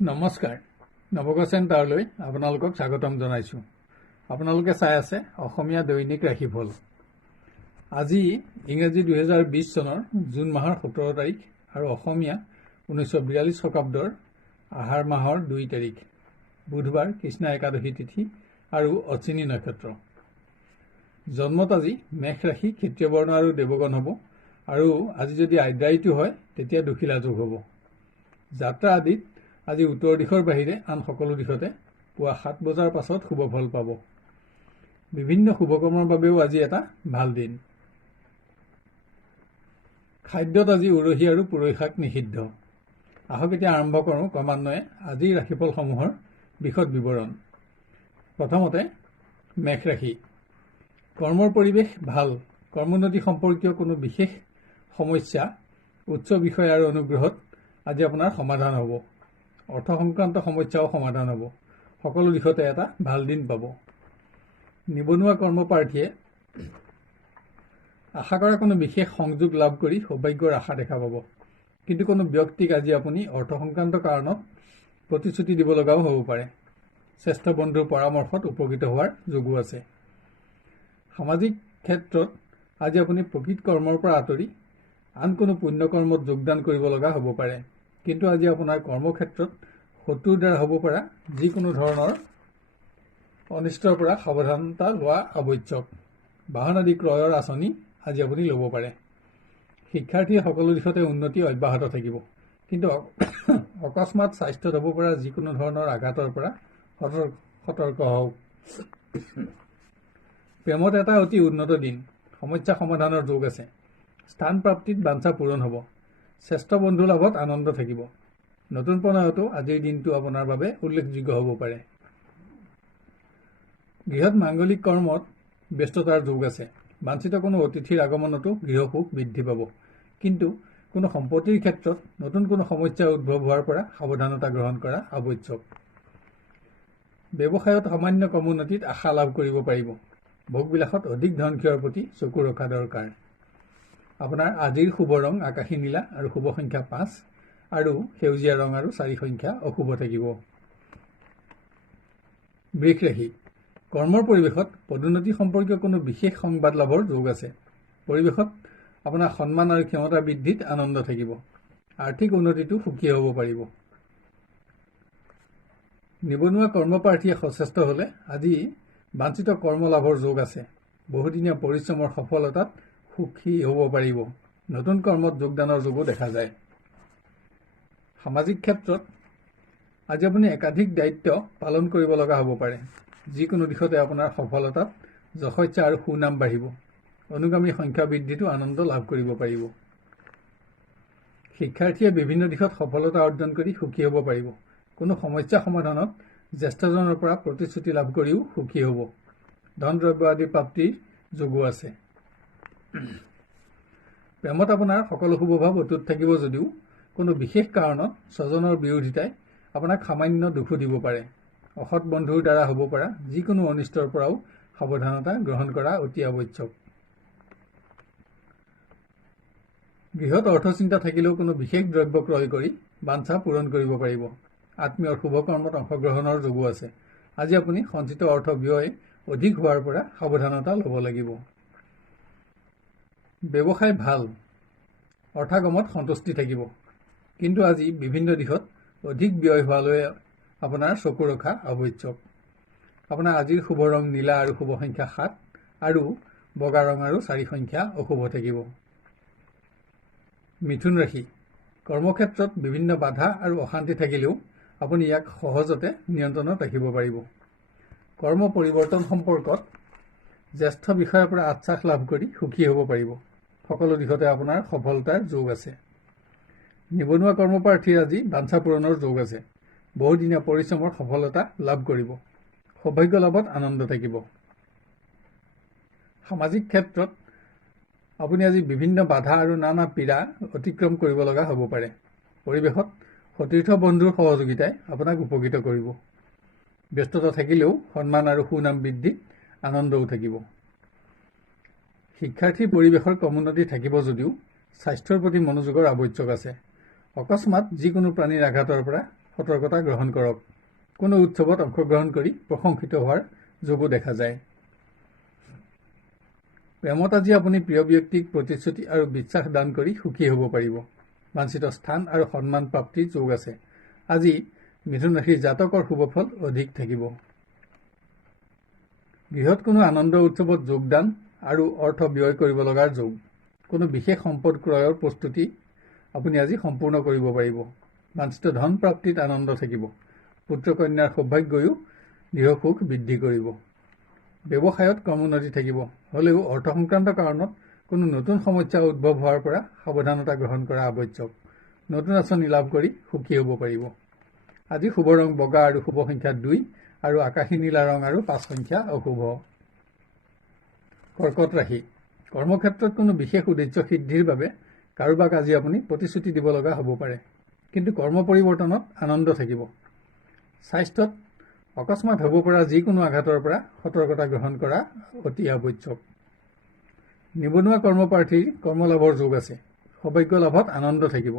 নমস্কাৰ নৱগ্ৰহ চেণ্টাৰলৈ আপোনালোকক স্বাগতম জনাইছোঁ। আপোনালোকে চাই আছে অসমীয়া দৈনিক ৰাশিফল। আজি ইংৰাজী 2020 চনৰ জুন মাহৰ 17 তাৰিখ আৰু অসমীয়া 1942 শকাব্দৰ আহাৰ মাহৰ 2 তাৰিখ বুধবাৰ, কৃষ্ণ একাদশী তিথি আৰু অশ্বিনী নক্ষত্ৰ। জন্মত আজি মেষ ৰাশি, ক্ষত্ৰিয় বৰ্ণ আৰু দেৱগণ হ'ব। আৰু আজি যদি আদ্ৰায়িটো হয় তেতিয়া দুখিলা যোগ হ'ব। যাত্ৰা আদিত আজি উত্তৰ দিশৰ বাহিৰে আন সকলো দিশতে পুৱা 7 বজাৰ পাছত শুভ ফল পাব। বিভিন্ন শুভকৰ্মৰ বাবেও আজি এটা ভাল দিন। খাদ্যত আজি উৰহি আৰু পুৰৈ শাক নিষিদ্ধ। আহক এতিয়া আৰম্ভ কৰোঁ ক্ৰমান্বয়ে আজিৰ ৰাশিফলসমূহৰ বিশদ বিৱৰণ। প্ৰথমতে মেষ ৰাশি। কৰ্মৰ পৰিৱেশ ভাল। কৰ্মোন্নতি সম্পৰ্কীয় কোনো বিশেষ সমস্যা, উচ্চ বিষয় আৰু অনুগ্ৰহত আজি আপোনাৰ সমাধান হ'ব। অৰ্থ সংক্ৰান্ত সমস্যাও সমাধান হ'ব। সকলো দিশতে এটা ভাল দিন পাব। নিবনুৱা কৰ্মপ্ৰাৰ্থীয়ে আশা কৰা কোনো বিশেষ সংযোগ লাভ কৰি সৌভাগ্যৰ আশা দেখা পাব। কিন্তু কোনো ব্যক্তিক আজি আপুনি অৰ্থ সংক্ৰান্ত কাৰণত প্ৰতিশ্ৰুতি দিব লগাও হ'ব পাৰে। শ্ৰেষ্ঠ বন্ধুৰ পৰামৰ্শত উপকৃত হোৱাৰ যোগো আছে। সামাজিক ক্ষেত্ৰত আজি আপুনি প্ৰকৃত কৰ্মৰ পৰা আঁতৰি আন কোনো পুণ্যকৰ্মত যোগদান কৰিব লগা হ'ব পাৰে। কিন্তু আজি আপোনাৰ কৰ্মক্ষেত্ৰত শত্ৰুৰ দ্বাৰা হ'ব পৰা যিকোনো ধৰণৰ অনিষ্টৰ পৰা সাৱধানতা লোৱা আৱশ্যক। বাহন আদি ক্ৰয়ৰ আঁচনি আজি আপুনি ল'ব পাৰে। শিক্ষাৰ্থীয়ে সকলো দিশতে উন্নতি অব্যাহত থাকিব। কিন্তু অকস্মাত স্বাস্থ্যত হ'ব পৰা যিকোনো ধৰণৰ আঘাতৰ পৰা সতৰ্ক হওক। প্ৰেমত এটা অতি উন্নত দিন। সমস্যা সমাধানৰ যোগ আছে। স্থান প্ৰাপ্তিত বাঞ্ছা পূৰণ হ'ব। শ্ৰেষ্ঠ বন্ধু লাভত আনন্দ থাকিব। নতুন প্ৰণয়তো আজিৰ দিনটো আপোনাৰ বাবে উল্লেখযোগ্য হ'ব পাৰে। গৃহত মাংগলিক কৰ্মত ব্যস্ততাৰ যোগ আছে। বাঞ্ছিত কোনো অতিথিৰ আগমনতো গৃহসুখ বৃদ্ধি পাব। কিন্তু কোনো সম্পত্তিৰ ক্ষেত্ৰত নতুন কোনো সমস্যা উদ্ভৱ হোৱাৰ পৰা সাৱধানতা গ্ৰহণ কৰা আৱশ্যক। ব্যৱসায়ত সামান্য কৰ্মোন্নতিত আশা লাভ কৰিব পাৰিব। ভোগবিলাসত অধিক ধনক্ষয়ৰ প্ৰতি চকু ৰখা দৰকাৰ। আপোনাৰ আজিৰ শুভ ৰং আকাশী নীলা আৰু শুভ সংখ্যা 5 আৰু সেউজীয়া ৰং আৰু 4 সংখ্যা অশুভ থাকিব। বৃষ ৰাশি। কৰ্মৰ পৰিৱেশত পদোন্নতি সম্পৰ্কীয় কোনো বিশেষ সংবাদ লাভৰ যোগ আছে। পৰিৱেশত আপোনাৰ সন্মান আৰু ক্ষমতা বৃদ্ধিত আনন্দ থাকিব। আৰ্থিক উন্নতিটো সুখী হ'ব পাৰিব। নিবনুৱা কৰ্মপ্ৰাৰ্থীয়ে সচেষ্ট হ'লে আজি বাঞ্ছিত কৰ্ম লাভৰ যোগ আছে। বহুদিনীয়া পৰিশ্ৰমৰ সফলতাত সুখী হ'ব পাৰিব। নতুন কৰ্মত যোগদানৰ যোগো দেখা যায়। সামাজিক ক্ষেত্ৰত আজি আপুনি একাধিক দায়িত্ব পালন কৰিব লগা হ'ব পাৰে। যিকোনো দিশতে আপোনাৰ সফলতাত যশস্যা আৰু সুনাম বাঢ়িব। অনুগামী সংখ্যা বৃদ্ধিতো আনন্দ লাভ কৰিব পাৰিব। শিক্ষাৰ্থীয়ে বিভিন্ন দিশত সফলতা অৰ্জন কৰি সুখী হ'ব পাৰিব। কোনো সমস্যা সমাধানত জ্যেষ্ঠজনৰ পৰা প্ৰতিশ্ৰুতি লাভ কৰিও সুখী হ'ব। ধন দ্ৰব্য আদি প্ৰাপ্তিৰ যোগো আছে। প্ৰেমত আপোনাৰ সকলো শুভভাৱ অটুট থাকিব যদিও কোনো বিশেষ কাৰণত স্বজনৰ বিৰোধিতাই আপোনাক সামান্য দুখো দিব পাৰে। অসৎ বন্ধুৰ দ্বাৰা হ'ব পৰা যিকোনো অনিষ্টৰ পৰাও সাৱধানতা গ্ৰহণ কৰা অতি আৱশ্যক। গৃহত অৰ্থচিন্তা থাকিলেও কোনো বিশেষ দ্ৰব্য ক্ৰয় কৰি বাঞ্ছা পূৰণ কৰিব পাৰিব। আত্মীয়ৰ শুভকৰ্মত অংশগ্ৰহণৰ যোগো আছে। আজি আপুনি সঞ্চিত অৰ্থ ব্যয় অধিক হোৱাৰ পৰা সাৱধানতা ল'ব লাগিব। ব্যৱসায় ভাল। অৰ্থাগমত সন্তুষ্টি থাকিব। কিন্তু আজি বিভিন্ন দিশত অধিক ব্যয় হোৱালৈ আপোনাৰ চকু ৰখা আৱশ্যক। আপোনাৰ আজিৰ শুভ ৰং নীলা আৰু শুভ সংখ্যা 7 আৰু বগা ৰং আৰু 4 সংখ্যা অশুভ থাকিব। মিথুন ৰাশি। কৰ্মক্ষেত্ৰত বিভিন্ন বাধা আৰু অশান্তি থাকিলেও আপুনি ইয়াক সহজতে নিয়ন্ত্ৰণত ৰাখিব পাৰিব। কৰ্ম পৰিৱৰ্তন সম্পৰ্কত জ্যেষ্ঠ বিষয়াৰ পৰা আশ্বাস লাভ কৰি সুখী হ'ব পাৰিব। সকলো দিশতে আপোনাৰ সফলতাৰ যোগ আছে। নিবনুৱা কৰ্মপ্ৰাৰ্থীৰ আজি বাঞ্ছা পূৰণৰ যোগ আছে। বহুদিনীয়া পৰিশ্ৰমৰ সফলতা লাভ কৰিব। সৌভাগ্য লাভত আনন্দ থাকিব। সামাজিক ক্ষেত্ৰত আপুনি আজি বিভিন্ন বাধা আৰু নানা পীড়া অতিক্ৰম কৰিব লগা হ'ব পাৰে। পৰিৱেশত সতীৰ্থ বন্ধুৰ সহযোগিতাই আপোনাক উপকৃত কৰিব। ব্যস্ততা থাকিলেও সন্মান আৰু সুনাম বৃদ্ধিত আনন্দও থাকিব। শিক্ষাৰ্থীৰ পৰিৱেশৰ ক্ৰমোন্নতি থাকিব যদিও স্বাস্থ্যৰ প্ৰতি মনোযোগৰ আৱশ্যক আছে। অকস্মাত যিকোনো প্ৰাণীৰ আঘাতৰ পৰা সতৰ্কতা গ্ৰহণ কৰক। কোনো উৎসৱত অংশগ্ৰহণ কৰি প্ৰশংসিত হোৱাৰ যোগো দেখা যায়। প্ৰেমত আজি আপুনি প্ৰিয় ব্যক্তিক প্ৰতিশ্ৰুতি আৰু বিশ্বাস দান কৰি সুখী হ'ব পাৰিব। বাঞ্ছিত স্থান আৰু সন্মান প্ৰাপ্তিৰ যোগ আছে। আজি মিথুন ৰাশিৰ জাতকৰ শুভফল অধিক থাকিব। গৃহত কোনো আনন্দ উৎসৱত যোগদান আৰু অৰ্থ ব্যয় কৰিব লগাৰ যোগ। কোনো বিশেষ সম্পদ ক্ৰয়ৰ প্ৰস্তুতি আপুনি আজি সম্পূৰ্ণ কৰিব পাৰিব। বাঞ্ছিত ধন প্ৰাপ্তিত আনন্দ থাকিব। পুত্ৰ কন্যাৰ সৌভাগ্যও দৃঢ় সুখ বৃদ্ধি কৰিব। ব্যৱসায়ত কৰ্মোন্নতি থাকিব, হ'লেও অৰ্থ সংক্ৰান্ত কাৰণত কোনো নতুন সমস্যা উদ্ভৱ হোৱাৰ পৰা সাৱধানতা গ্ৰহণ কৰা আৱশ্যক। নতুন আঁচনি লাভ কৰি সুখী হ'ব পাৰিব। আজি শুভ ৰং বগা আৰু শুভ সংখ্যা 2 আৰু আকাশী নীলা ৰং আৰু 5 সংখ্যা অশুভ। কৰ্কট ৰাশি। কৰ্মক্ষেত্ৰত কোনো বিশেষ উদ্দেশ্য সিদ্ধিৰ বাবে কাৰোবাক আজি আপুনি প্ৰতিশ্ৰুতি দিব লগা হ'ব পাৰে, কিন্তু কৰ্ম পৰিৱৰ্তনত আনন্দ থাকিব। স্বাস্থ্যত অকস্মাত হ'ব পৰা যিকোনো আঘাতৰ পৰা সতৰ্কতা গ্ৰহণ কৰা অতি আৱশ্যক। নিবনুৱা কৰ্মপ্ৰাৰ্থীৰ কৰ্মলাভৰ যোগ আছে। সৌভাগ্য লাভত আনন্দ থাকিব।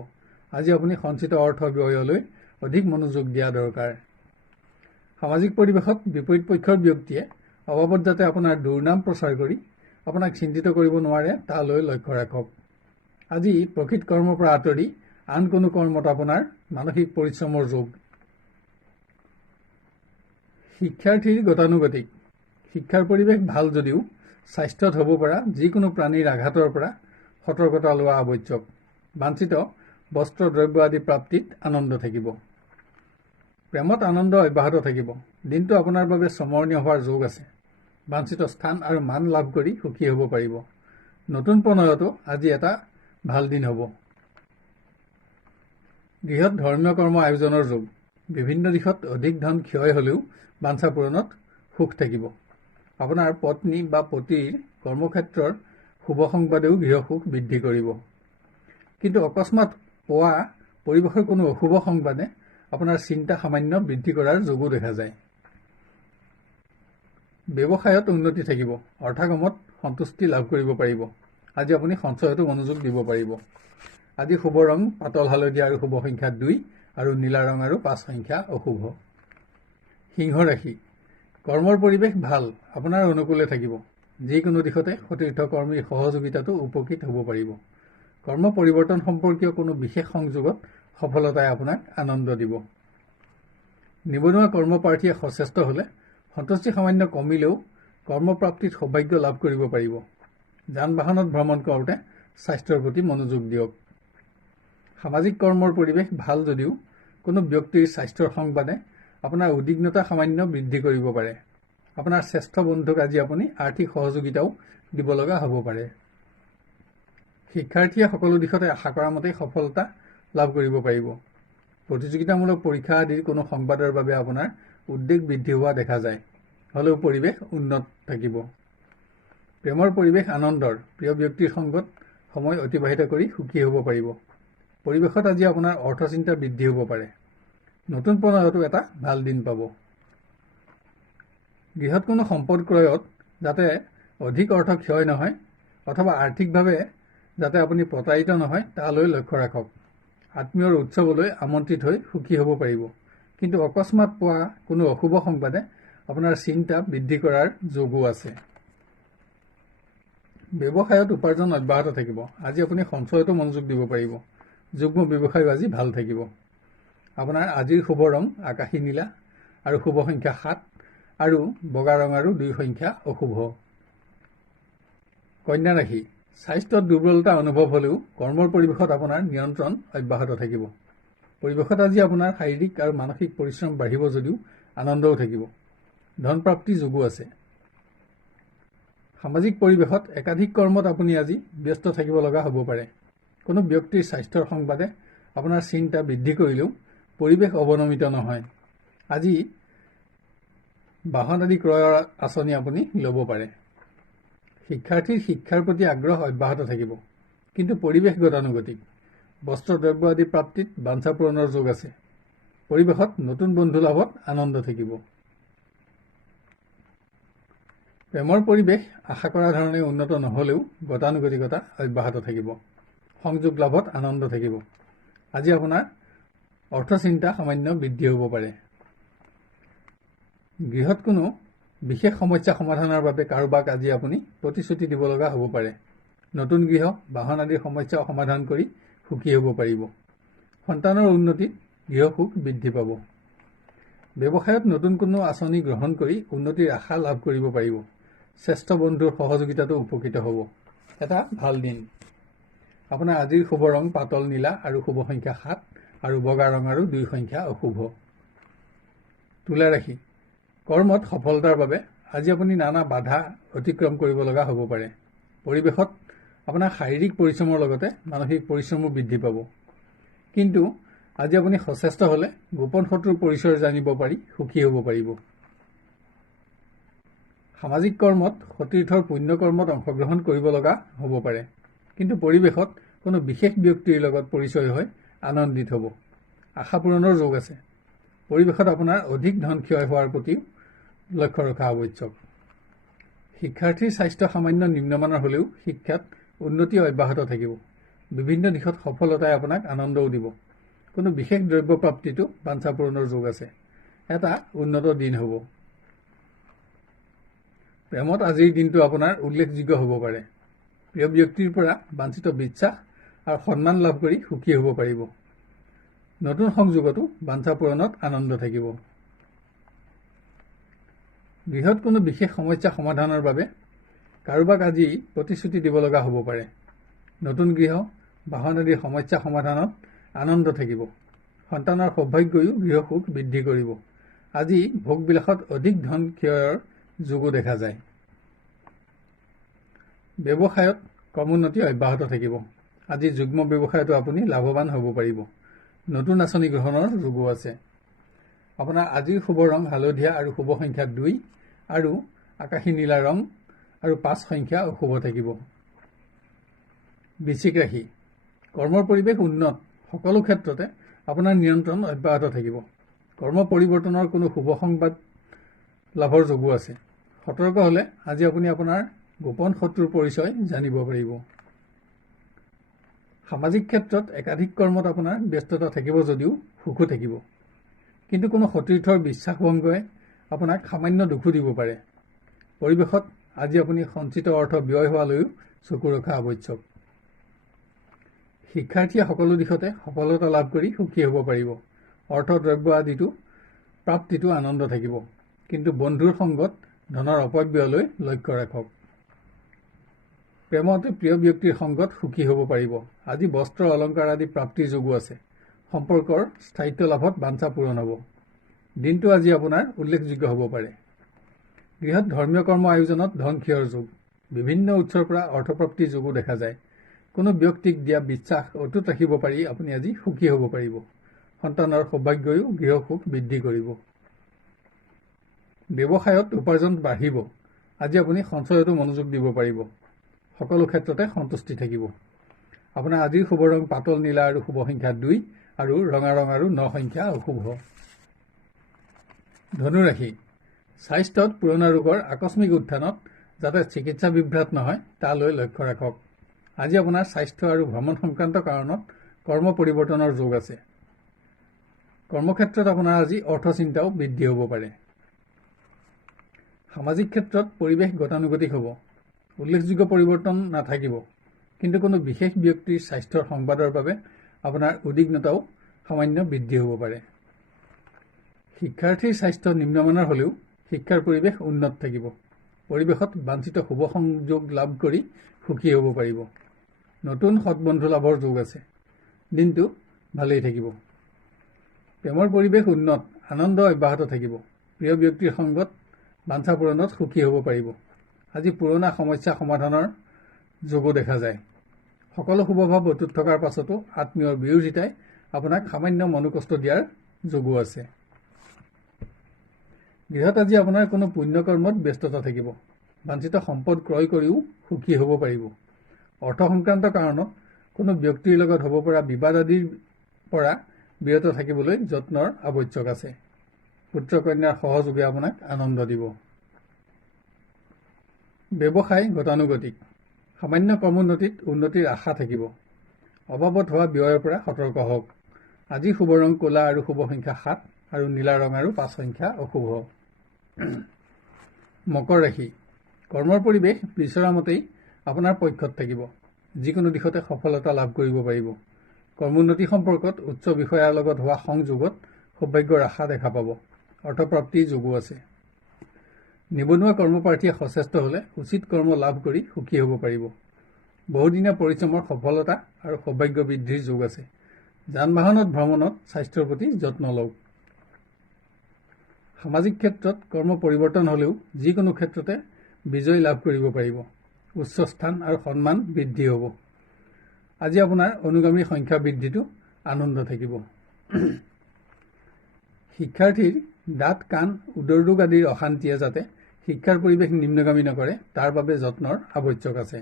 আজি আপুনি সঞ্চিত অৰ্থ ব্যয়লৈ অধিক মনোযোগ দিয়া দৰকাৰ। সামাজিক পৰিৱেশত বিপৰীত পক্ষৰ ব্যক্তিয়ে অবাবত যাতে আপোনাৰ দুৰ্নাম প্ৰচাৰ কৰি আপোনাক চিন্তিত কৰিব নোৱাৰে তালৈ লক্ষ্য ৰাখক। আজি প্ৰকৃত কৰ্মৰ পৰা আঁতৰি আন কোনো কৰ্মত আপোনাৰ মানসিক পৰিশ্ৰমৰ যোগ। শিক্ষাৰ্থীৰ গতানুগতিক। শিক্ষাৰ পৰিৱেশ ভাল যদিও স্বাস্থ্যত হ'ব পৰা যিকোনো প্ৰাণীৰ আঘাতৰ পৰা সতৰ্কতা লোৱা আৱশ্যক। বাঞ্ছিত বস্ত্ৰ দ্ৰব্য আদি প্ৰাপ্তিত আনন্দ থাকিব। প্ৰেমত আনন্দ অব্যাহত থাকিব। দিনটো আপোনাৰ বাবে স্মৰণীয় হোৱাৰ যোগ আছে। বাঞ্ছিত স্থান আৰু মান লাভ কৰি সুখী হ'ব পাৰিব। নতুন প্ৰণয়তো আজি এটা ভাল দিন হ'ব। গৃহত ধৰ্মীয় কৰ্ম আয়োজনৰ যোগ। বিভিন্ন দিশত অধিক ধন ক্ষয় হ'লেও বাঞ্ছা পূৰণত সুখ থাকিব। আপোনাৰ পত্নী বা পতিৰ কৰ্মক্ষেত্ৰৰ শুভ সংবাদেও গৃহ সুখ বৃদ্ধি কৰিব। কিন্তু অকস্মাত পোৱা পৰিৱেশৰ কোনো অশুভ সংবাদে আপোনাৰ চিন্তা সামান্য বৃদ্ধি কৰাৰ যোগো দেখা যায়। ব্যৱসায়ত উন্নতি থাকিব। অৰ্থাগমত সন্তুষ্টি লাভ কৰিব পাৰিব। আজি আপুনি সঞ্চয়তো মনোযোগ দিব পাৰিব। আজি শুভ ৰং পাতল হালধীয়া আৰু শুভ সংখ্যা 2 আৰু নীলা ৰং আৰু 5 সংখ্যা অশুভ। সিংহ ৰাশি। কৰ্মৰ পৰিৱেশ ভাল, আপোনাৰ অনুকূলে থাকিব। যিকোনো দিশতে সতীৰ্থ কৰ্মীৰ সহযোগিতাতো উপকৃত হ'ব পাৰিব। কৰ্ম পৰিৱৰ্তন সম্পৰ্কীয় কোনো বিশেষ সংযোগত সফলতাই আপোনাক আনন্দ দিব। নিবনুৱা কৰ্মপ্ৰাৰ্থীয়ে সচেষ্ট হ'লে সন্তুষ্টি সামান্য কমিলেও কৰ্মপ্ৰাপ্তিত সৌভাগ্য লাভ কৰিব পাৰিব। যান বাহনত ভ্ৰমণ কৰোঁতে স্বাস্থ্যৰ প্ৰতি মনোযোগ দিয়ক। সামাজিক কৰ্মৰ পৰিৱেশ ভাল যদিও কোনো ব্যক্তিৰ স্বাস্থ্যৰ সংবাদে আপোনাৰ উদ্বিগ্নতা সামান্য বৃদ্ধি কৰিব পাৰে। আপোনাৰ শ্ৰেষ্ঠ বন্ধুক আজি আপুনি আৰ্থিক সহযোগিতাও দিব লগা হ'ব পাৰে। শিক্ষাৰ্থীয়ে সকলো দিশতে আশা কৰা মতেই সফলতা লাভ কৰিব পাৰিব। প্ৰতিযোগিতামূলক পৰীক্ষা আদিৰ কোনো সংবাদৰ বাবে আপোনাৰ উদ্বেগ বৃদ্ধি হোৱা দেখা যায়, হ'লেও পৰিৱেশ উন্নত থাকিব। প্ৰেমৰ পৰিৱেশ আনন্দৰ। প্ৰিয় ব্যক্তিৰ সংগত সময় অতিবাহিত কৰি সুখী হ'ব পাৰিব। পৰিৱেশত আজি আপোনাৰ অৰ্থচিন্তা বৃদ্ধি হ'ব পাৰে। নতুন প্ৰণয়তো এটা ভাল দিন পাব। গৃহত কোনো সম্পদ ক্ৰয়ত যাতে অধিক অৰ্থ ক্ষয় নহয় অথবা আৰ্থিকভাৱে যাতে আপুনি প্ৰতাৰিত নহয় তালৈ লক্ষ্য ৰাখক। আত্মীয়ৰ উৎসৱলৈ আমন্ত্ৰিত হৈ সুখী হ'ব পাৰিব, কিন্তু অকস্মাত পোৱা কোনো অশুভ সংবাদে আপোনাৰ চিন্তা বৃদ্ধি কৰাৰ যোগো আছে। ব্যৱসায়ত উপাৰ্জন অব্যাহত থাকিব। আজি আপুনি সঞ্চয়তো মনোযোগ দিব পাৰিব। যুগ্ম ব্যৱসায়ো আজি ভাল থাকিব। আপোনাৰ আজিৰ শুভ ৰং আকাশী নীলা আৰু শুভ সংখ্যা 7 আৰু বগা ৰং আৰু 2 সংখ্যা অশুভ। কন্যা ৰাশি। স্বাস্থ্যত দুৰ্বলতা অনুভৱ হ'লেও কৰ্মৰ পৰিৱেশত আপোনাৰ নিয়ন্ত্ৰণ অব্যাহত থাকিব। পৰিৱেশত আজি আপোনাৰ শাৰীৰিক আৰু মানসিক পৰিশ্ৰম বাঢ়িব যদিও আনন্দও থাকিব। ধন প্ৰাপ্তিৰ যোগো আছে। সামাজিক পৰিৱেশত একাধিক কৰ্মত আপুনি আজি ব্যস্ত থাকিব লগা হ'ব পাৰে। কোনো ব্যক্তিৰ স্বাস্থ্যৰ সংবাদে আপোনাৰ চিন্তা বৃদ্ধি কৰিলেও পৰিৱেশ অৱনমিত নহয়। আজি বাহন আদি ক্ৰয়ৰ আঁচনি আপুনি ল'ব পাৰে। শিক্ষাৰ্থীৰ শিক্ষাৰ প্ৰতি আগ্ৰহ অব্যাহত থাকিব, কিন্তু পৰিৱেশ গতানুগতিক। বস্ত্ৰ দ্ৰব্য আদি প্ৰাপ্তিত বাঞ্ছা পূৰণৰ যোগ আছে। পৰিৱেশত নতুন বন্ধু লাভত আনন্দ থাকিব। প্ৰেমৰ পৰিৱেশ আশা কৰা ধৰণে উন্নত নহ'লেও গতানুগতিকতা অব্যাহত থাকিব। সংযোগ লাভত আনন্দ থাকিব। আজি আপোনাৰ অৰ্থচিন্তা সামান্য বৃদ্ধি হ'ব পাৰে। গৃহত কোনো বিশেষ সমস্যা সমাধানৰ বাবে কাৰোবাক আজি আপুনি প্ৰতিশ্ৰুতি দিব লগা হ'ব পাৰে। নতুন গৃহ, বাহন আদিৰ সমস্যা সমাধান কৰি সুখী হ'ব পাৰিব। সন্তানৰ উন্নতিত গৃহসুখ বৃদ্ধি পাব। ব্যৱসায়ত নতুন কোনো আঁচনি গ্ৰহণ কৰি উন্নতিৰ আশা লাভ কৰিব পাৰিব। শ্ৰেষ্ঠ বন্ধুৰ সহযোগিতাতো উপকৃত হ'ব। এটা ভাল দিন। আপোনাৰ আজিৰ শুভ ৰং পাতল নীলা আৰু শুভ সংখ্যা 7 আৰু বগা ৰং আৰু 2 সংখ্যা অশুভ। তুলা ৰাশি। কৰ্মত সফলতাৰ বাবে আজি আপুনি নানা বাধা অতিক্ৰম কৰিব লগা হ'ব পাৰে। পৰিৱেশত আপোনাৰ শাৰীৰিক পৰিশ্ৰমৰ লগতে মানসিক পৰিশ্ৰমো বৃদ্ধি পাব। কিন্তু আজি আপুনি সচেষ্ট হ'লে গোপন শত্ৰুৰ পৰিচয় জানিব পাৰি সুখী হ'ব পাৰিব। সামাজিক কৰ্মত সতীৰ্থৰ পুণ্য কৰ্মত অংশগ্ৰহণ কৰিব লগা হ'ব পাৰে। কিন্তু পৰিৱেশত কোনো বিশেষ ব্যক্তিৰ লগত পৰিচয় হৈ আনন্দিত হ'ব। আশা পূৰণৰ যোগ আছে। পৰিৱেশত আপোনাৰ অধিক ধন ক্ষয় হোৱাৰ প্ৰতি লক্ষ্য ৰখা আৱশ্যক। শিক্ষাৰ্থীৰ স্বাস্থ্য সামান্য নিম্নমানৰ হ'লেও শিক্ষাত উন্নতি অব্যাহত থাকিব। বিভিন্ন দিশত সফলতাই আপোনাক আনন্দও দিব। কোনো বিশেষ দ্ৰব্য প্ৰাপ্তিটো বাঞ্ছা পূৰণৰ যোগ আছে। এটা উন্নত দিন হ'ব। প্ৰেমত আজিৰ দিনটো আপোনাৰ উল্লেখযোগ্য হ'ব পাৰে। প্ৰিয় ব্যক্তিৰ পৰা বাঞ্ছিত বিশ্বাস আৰু সন্মান লাভ কৰি সুখী হ'ব পাৰিব। নতুন সংযোগতো বাঞ্ছা পূৰণত আনন্দ থাকিব। গৃহত কোনো বিশেষ সমস্যা সমাধানৰ বাবে কাৰোবাক আজি প্ৰতিশ্ৰুতি দিব লগা হ'ব পাৰে। নতুন গৃহ, বাহন আদিৰ সমস্যা সমাধানত আনন্দ থাকিব। সন্তানৰ সৌভাগ্যয়ো গৃহসুখ বৃদ্ধি কৰিব। আজি ভোগবিলাসত অধিক ধন ক্ষয়ৰ যোগো দেখা যায়। ব্যৱসায়ত ক্ৰমোন্নতি অব্যাহত থাকিব। আজি যুগ্ম ব্যৱসায়তো আপুনি লাভৱান হ'ব পাৰিব। নতুন আঁচনি গ্ৰহণৰ যোগো আছে। আপোনাৰ আজিৰ শুভ ৰং হালধীয়া আৰু শুভ সংখ্যা 2 আৰু আকাশী নীলা ৰং আৰু 5 সংখ্যা অশুভ থাকিব। বৃশ্চিক ৰাশি। কৰ্মৰ পৰিৱেশ উন্নত। সকলো ক্ষেত্ৰতে আপোনাৰ নিয়ন্ত্ৰণ অব্যাহত থাকিব। কৰ্ম পৰিৱৰ্তনৰ কোনো শুভ সংবাদ লাভৰ যোগো আছে। সতৰ্ক হ'লে আজি আপুনি আপোনাৰ গোপন শত্ৰুৰ পৰিচয় জানিব পাৰিব। সামাজিক ক্ষেত্ৰত একাধিক কৰ্মত আপোনাৰ ব্যস্ততা থাকিব যদিও সুখো থাকিব। কিন্তু কোনো সতীৰ্থৰ বিশ্বাসভংগই আপোনাক সামান্য দুখো দিব পাৰে। পৰিৱেশত আজি আপুনি সঞ্চিত অৰ্থ ব্যয় হোৱালৈও চকু ৰখা আৱশ্যক। শিক্ষাৰ্থীয়ে সকলো দিশতে সফলতা লাভ কৰি সুখী হ'ব পাৰিব। অৰ্থ দ্ৰব্য আদিতো প্ৰাপ্তিটো আনন্দ থাকিব। কিন্তু বন্ধুৰ সংগত ধনৰ অপব্যয়লৈ লক্ষ্য ৰাখক। প্ৰেমত প্ৰিয় ব্যক্তিৰ সংগত সুখী হ'ব পাৰিব। আজি বস্ত্ৰ অলংকাৰ আদি প্ৰাপ্তিৰ যোগো আছে। সম্পৰ্কৰ স্থায়িত্ব লাভত বাঞ্ছা পূৰণ হ'ব। দিনটো আজি আপোনাৰ উল্লেখযোগ্য হ'ব পাৰে। গৃহত ধৰ্মীয় কৰ্ম আয়োজনত ধন ক্ষয়ৰ যোগ। বিভিন্ন উৎসৰ পৰা অৰ্থপ্ৰাপ্তিৰ যোগো দেখা যায়। কোনো ব্যক্তিক দিয়া বিশ্বাস অটুট ৰাখিব পাৰি আপুনি আজি সুখী হ'ব পাৰিব। সন্তানৰ সৌভাগ্যয়ো গৃহসুখ বৃদ্ধি কৰিব। ব্যৱসায়ত উপাৰ্জন বাঢ়িব। আজি আপুনি সঞ্চয়তো মনোযোগ দিব পাৰিব। সকলো ক্ষেত্ৰতে সন্তুষ্টি থাকিব। আপোনাৰ আজিৰ শুভ ৰং পাতল নীলা আৰু শুভ সংখ্যা 2 আৰু ৰঙা ৰং আৰু 9 সংখ্যা অশুভ। ধনু ৰাশি। স্বাস্থ্যত পুৰণা ৰোগৰ আকস্মিক উত্থানত যাতে চিকিৎসা বিভ্ৰাট নহয় তালৈ লক্ষ্য ৰাখক। আজি আপোনাৰ স্বাস্থ্য আৰু ভ্ৰমণ সংক্ৰান্ত কাৰণত কৰ্ম পৰিৱৰ্তনৰ যোগ আছে। কৰ্মক্ষেত্ৰত আপোনাৰ আজি অৰ্থচিন্তাও বৃদ্ধি হ'ব পাৰে। সামাজিক ক্ষেত্ৰত পৰিৱেশ গতানুগতিক হ'ব। উল্লেখযোগ্য পৰিৱৰ্তন নাথাকিব। কিন্তু কোনো বিশেষ ব্যক্তিৰ স্বাস্থ্যৰ সংবাদৰ বাবে আপোনাৰ উদ্বিগ্নতাও সামান্য বৃদ্ধি হ'ব পাৰে। শিক্ষাৰ্থীৰ স্বাস্থ্য নিম্নমানৰ হ'লেও শিক্ষাৰ পৰিৱেশ উন্নত থাকিব। পৰিৱেশত বাঞ্ছিত শুভ সংযোগ লাভ কৰি সুখী হ'ব পাৰিব। নতুন সৎবন্ধু লাভৰ যোগ আছে। দিনটো ভালেই থাকিব। প্ৰেমৰ পৰিৱেশ উন্নত, আনন্দ অব্যাহত থাকিব। প্ৰিয় ব্যক্তিৰ সংগত বাঞ্ছা পূৰণত সুখী হ'ব পাৰিব। আজি পুৰণা সমস্যা সমাধানৰ যোগো দেখা যায়। সকলো শুভভাৱ অটুট থকাৰ পাছতো আত্মীয়ৰ বিৰোধিতাই আপোনাক সামান্য মনোকষ্ট দিয়াৰ যোগো আছে। গৃহত আজি আপোনাৰ কোনো পুণ্য কৰ্মত ব্যস্ততা থাকিব। বাঞ্ছিত সম্পদ ক্ৰয় কৰিও সুখী হ'ব পাৰিব। অৰ্থ সংক্ৰান্ত কাৰণত কোনো ব্যক্তিৰ লগত হ'ব পৰা বিবাদ আদিৰ পৰা বিৰত থাকিবলৈ যত্নৰ আৱশ্যক আছে। পুত্ৰ কন্যাৰ সহযোগে আপোনাক আনন্দ দিব। ব্যৱসায় গতানুগতিক। সামান্য কৰ্মোন্নতিত উন্নতিৰ আশা থাকিব। অভাৱত হোৱা ব্যয়ৰ পৰা সতৰ্ক হওক। আজি শুভ ৰং ক'লা আৰু শুভ সংখ্যা 7 আৰু নীলা ৰং আৰু 5 সংখ্যা অশুভ। মকৰ ৰাশি, কৰ্মৰ পৰিৱেশ বিচৰা মতেই আপোনাৰ পক্ষত থাকিব। যিকোনো দিশতে সফলতা লাভ কৰিব পাৰিব। কৰ্মোন্নতি সম্পৰ্কত উচ্চ বিষয়াৰ লগত হোৱা সংযোগত সৌভাগ্যৰ আশা দেখা পাব। অৰ্থপ্ৰাপ্তিৰ যোগো আছে। নিবনুৱা কৰ্মপ্ৰাৰ্থীয়ে সচেষ্ট হ'লে উচিত কৰ্ম লাভ কৰি সুখী হ'ব পাৰিব। বহুদিনীয়া পৰিশ্ৰমৰ সফলতা আৰু সৌভাগ্য বৃদ্ধিৰ যোগ আছে। যান বাহনত ভ্ৰমণত স্বাস্থ্যৰ প্ৰতি যত্ন লওক। সামাজিক ক্ষেত্ৰত কৰ্ম পৰিৱৰ্তন হ'লেও যিকোনো ক্ষেত্ৰতে বিজয় লাভ কৰিব পাৰিব। উচ্চ স্থান আৰু সন্মান বৃদ্ধি হ'ব। আজি আপোনাৰ অনুগামীৰ সংখ্যা বৃদ্ধিটো আনন্দ থাকিব। শিক্ষাৰ্থীৰ দাঁত, কাণ, উদৰ ৰোগ আদিৰ অশান্তিয়ে যাতে শিক্ষাৰ পৰিৱেশ নিম্নগামী নকৰে তাৰ বাবে যত্নৰ আৱশ্যক আছে।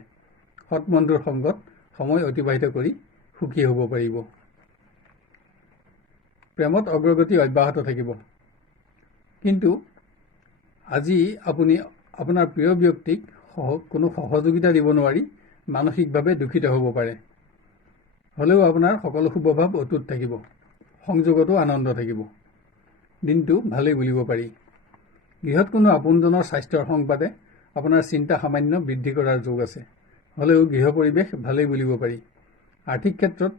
সৎ বন্ধুৰ সংগত সময় অতিবাহিত কৰি সুখী হ'ব পাৰিব। প্ৰেমত অগ্ৰগতি অব্যাহত থাকিব। কিন্তু আজি আপুনি আপোনাৰ প্ৰিয় ব্যক্তিক কোনো সহযোগিতা দিব নোৱাৰি মানসিকভাৱে দুখিত হ'ব পাৰে। হ'লেও আপোনাৰ সকলো শুভভাৱ অটুট থাকিব। সংযোগতো আনন্দ থাকিব। দিনটো ভালেই বুলিব পাৰি। গৃহত কোনো আপোনজনৰ স্বাস্থ্যৰ সংবাদে আপোনাৰ চিন্তা সামান্য বৃদ্ধি কৰাৰ যোগ আছে। হ'লেও গৃহ পৰিৱেশ ভালেই বুলিব পাৰি। আৰ্থিক ক্ষেত্ৰত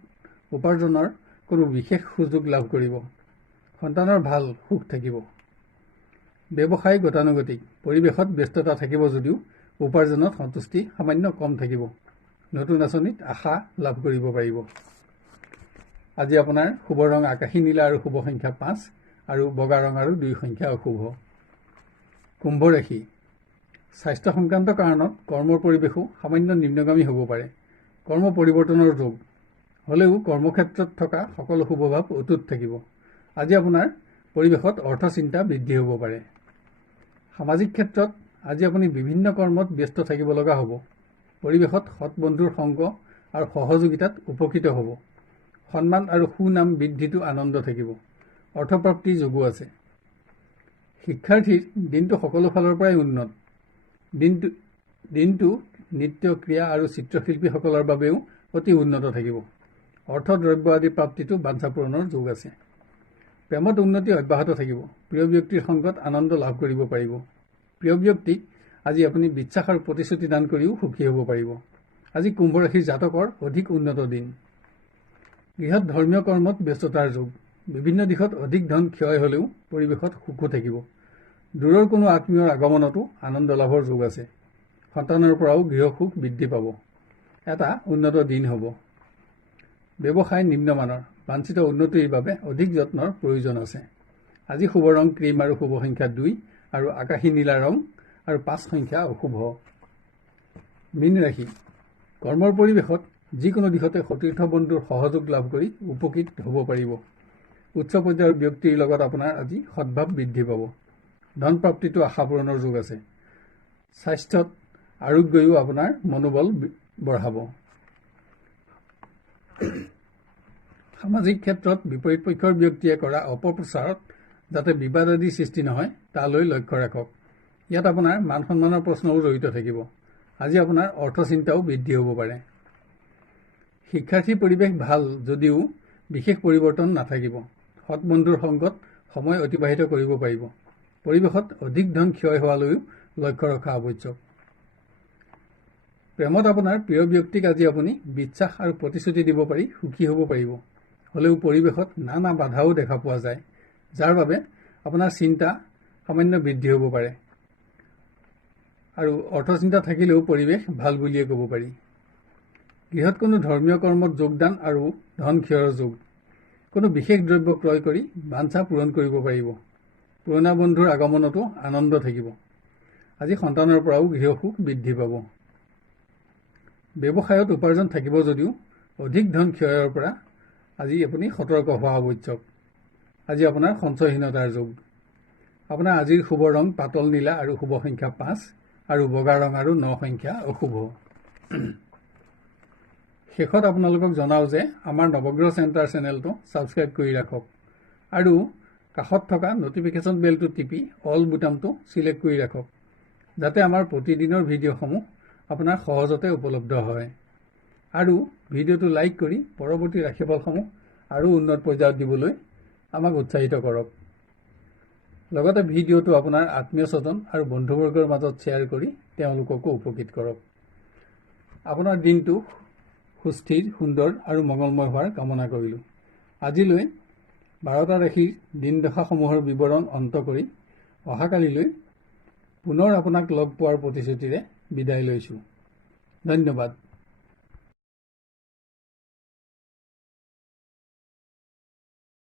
উপাৰ্জনৰ কোনো বিশেষ সুযোগ লাভ কৰিব। সন্তানৰ ভাল সুখ থাকিব। ব্যৱসায় গতানুগতিক। পৰিৱেশত ব্যস্ততা থাকিব যদিও উপাৰ্জনত সন্তুষ্টি সামান্য কম থাকিব। নতুন আঁচনিত আশা লাভ কৰিব পাৰিব। আজি আপোনাৰ শুভ ৰং আকাশী নীলা আৰু শুভ সংখ্যা 5 আৰু বগা ৰং আৰু 2 সংখ্যা অশুভ। কুম্ভ ৰাশি, স্বাস্থ্য সংক্ৰান্ত কাৰণত কৰ্মৰ পৰিৱেশো সামান্য নিম্নগামী হ'ব পাৰে। কৰ্ম পৰিৱৰ্তনৰ যোগ হ'লেও কৰ্মক্ষেত্ৰত থকা সকলো শুভভাৱ অটুট থাকিব। আজি আপোনাৰ পৰিৱেশত অৰ্থচিন্তা বৃদ্ধি হ'ব পাৰে। সামাজিক ক্ষেত্ৰত আজি আপুনি বিভিন্ন কৰ্মত ব্যস্ত থাকিব লগা হ'ব। পৰিৱেশত সৎ বন্ধুৰ সংগ আৰু সহযোগিতাত উপকৃত হ'ব। সন্মান আৰু সুনাম বৃদ্ধিটো আনন্দ থাকিব। অৰ্থপ্ৰাপ্তিৰ যোগো আছে। শিক্ষাৰ্থীৰ দিনটো সকলো ফালৰ পৰাই উন্নত। দিনটো নৃত্য, ক্ৰীড়া আৰু চিত্ৰশিল্পীসকলৰ বাবেও অতি উন্নত থাকিব। অৰ্থ দ্ৰব্য আদি প্ৰাপ্তিটো বাঞ্ছা পূৰণৰ যোগ আছে। প্ৰেমত উন্নতি অব্যাহত থাকিব। প্ৰিয় ব্যক্তিৰ সংগত আনন্দ লাভ কৰিব পাৰিব। প্ৰিয় ব্যক্তিক আজি আপুনি বিশ্বাস আৰু প্ৰতিশ্ৰুতি দান কৰিও সুখী হ'ব পাৰিব। আজি কুম্ভ ৰাশিৰ জাতকৰ অধিক উন্নত দিন। গৃহত ধৰ্মীয় কৰ্মত ব্যস্ততাৰ যোগ। বিভিন্ন দিশত অধিক ধন ক্ষয় হ'লেও পৰিৱেশত সুখো থাকিব। দূৰৰ কোনো আত্মীয়ৰ আগমনতো আনন্দ লাভৰ যোগ আছে। সন্তানৰ পৰাও গৃহ সুখ বৃদ্ধি পাব। এটা উন্নত দিন হ'ব। ব্যৱসায় নিম্নমানৰ। বাঞ্ছিত উন্নতিৰ বাবে অধিক যত্নৰ প্ৰয়োজন আছে। আজি শুভ ৰং ক্ৰীম আৰু শুভ সংখ্যা 2 আৰু আকাশী নীলা ৰং আৰু 5 সংখ্যা অশুভ। মীন ৰাশি, কৰ্মৰ পৰিৱেশত যিকোনো দিশতে সতীৰ্থ বন্ধুৰ সহযোগ লাভ কৰি উপকৃত হ'ব পাৰিব। উচ্চ পৰ্যায়ৰ ব্যক্তিৰ লগত আপোনাৰ আজি সদ্ভাৱ বৃদ্ধি পাব। ধন প্ৰাপ্তিটো আশা পূৰণৰ যোগ আছে। স্বাস্থ্যত আৰোগ্যও আপোনাৰ মনোবল বঢ়াব। সামাজিক ক্ষেত্ৰত বিপৰীত পক্ষৰ ব্যক্তিয়ে কৰা অপপ্ৰচাৰত যাতে বিবাদ আদি সৃষ্টি নহয় তালৈ লক্ষ্য ৰাখক। ইয়াত আপোনাৰ মান সন্মানৰ প্ৰশ্নও জড়িত থাকিব। আজি আপোনাৰ অৰ্থচিন্তাও বৃদ্ধি হ'ব পাৰে। শিক্ষাৰ্থীৰ পৰিৱেশ ভাল যদিও বিশেষ পৰিৱৰ্তন নাথাকিব। সৎ বন্ধুৰ সংগত সময় অতিবাহিত কৰিব পাৰিব। পৰিৱেশত অধিক ধন ক্ষয় হোৱালৈও লক্ষ্য ৰখা আৱশ্যক। প্ৰেমত আপোনাৰ প্ৰিয় ব্যক্তিক আজি আপুনি বিশ্বাস আৰু প্ৰতিশ্ৰুতি দিব পাৰি সুখী হ'ব পাৰিব। হ'লেও পৰিৱেশত নানা বাধাও দেখা পোৱা যায়, যাৰ বাবে আপোনাৰ চিন্তা সামান্য বৃদ্ধি হ'ব পাৰে। আৰু অৰ্থচিন্তা থাকিলেও পৰিৱেশ ভাল বুলিয়ে ক'ব পাৰি। গৃহত কোনো ধৰ্মীয় কৰ্মত যোগদান আৰু ধন ক্ষয়ৰ যোগ। কোনো বিশেষ দ্ৰব্য ক্ৰয় কৰি বাঞ্ছা পূৰণ কৰিব পাৰিব। পুৰণা বন্ধুৰ আগমনতো আনন্দ থাকিব। আজি সন্তানৰ পৰাও গৃহ সুখ বৃদ্ধি পাব। ব্যৱসায়ত উপাৰ্জন থাকিব যদিও অধিক ধন ক্ষয়ৰ পৰা আজি আপুনি সতৰ্ক হোৱা আৱশ্যক। আজি আপোনাৰ সঞ্চয়হীনতাৰ যোগ। আপোনাৰ আজিৰ শুভ ৰং পাতল নীলা আৰু শুভ সংখ্যা 5 আৰু বগা ৰং আৰু 9 সংখ্যা অশুভ। শেষত আপোনালোকক জনাওঁ যে আমাৰ নৱগ্ৰহ চেণ্টাৰ চেনেলটো ছাবস্ক্ৰাইব কৰি ৰাখক আৰু কাষত থকা নটিফিকেশ্যন বেলটো টিপি অল বুটামটো ছিলেক্ট কৰি ৰাখক, যাতে আমাৰ প্ৰতিদিনৰ ভিডিঅ'সমূহ আপোনাৰ সহজতে উপলব্ধ হয়। আৰু ভিডিঅ'টো লাইক কৰি পৰৱৰ্তী ৰাশিফলসমূহ আৰু উন্নত পৰ্যায়ত দিবলৈ আমাক উৎসাহিত কৰক। লগতে ভিডিঅ'টো আপোনাৰ আত্মীয় স্বজন আৰু বন্ধুবৰ্গৰ মাজত শ্বেয়াৰ কৰি তেওঁলোককো উপকৃত কৰক। আপোনাৰ দিনটো সুস্থিৰ, সুন্দৰ আৰু মংগলময় হোৱাৰ কামনা কৰিলোঁ। আজিলৈ 12টা ৰাশিৰ দিন দশাসমূহৰ বিৱৰণ অন্ত কৰি অহাকালিলৈ পুনৰ আপোনাক লগ পোৱাৰ প্ৰতিশ্ৰুতিৰে বিদায় লৈছোঁ। ধন্যবাদ।